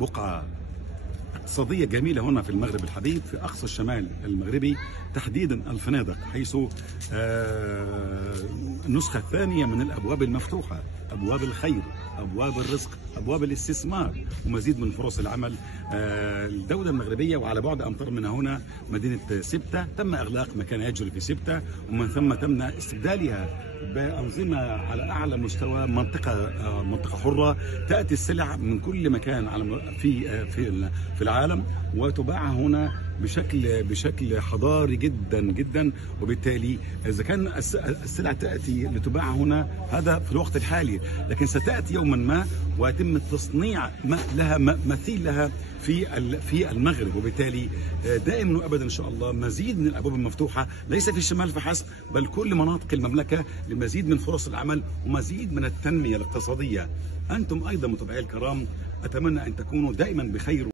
بقعة اقتصادية جميلة هنا في المغرب الحبيب في أقصى الشمال المغربي، تحديدا الفنادق، حيث النسخة الثانية من الأبواب المفتوحة، أبواب الخير، أبواب الرزق، أبواب الاستثمار ومزيد من فرص العمل. الدولة المغربية وعلى بعد أمتار من هنا مدينة سبتة تم إغلاق ما كان يجري في سبتة، ومن ثم تم استبدالها بأنظمة على أعلى مستوى، منطقة حرة تأتي السلع من كل مكان في العالم وتباع هنا بشكل حضاري جدا جدا. وبالتالي اذا كان السلع تاتي لتباع هنا هذا في الوقت الحالي، لكن ستاتي يوما ما ويتم التصنيع لها مثيل لها في المغرب. وبالتالي دائما وابدا ان شاء الله مزيد من الابواب المفتوحه، ليس في الشمال فحسب بل كل مناطق المملكه، لمزيد من فرص العمل ومزيد من التنميه الاقتصاديه. انتم ايضا متابعي الكرام، اتمنى ان تكونوا دائما بخير.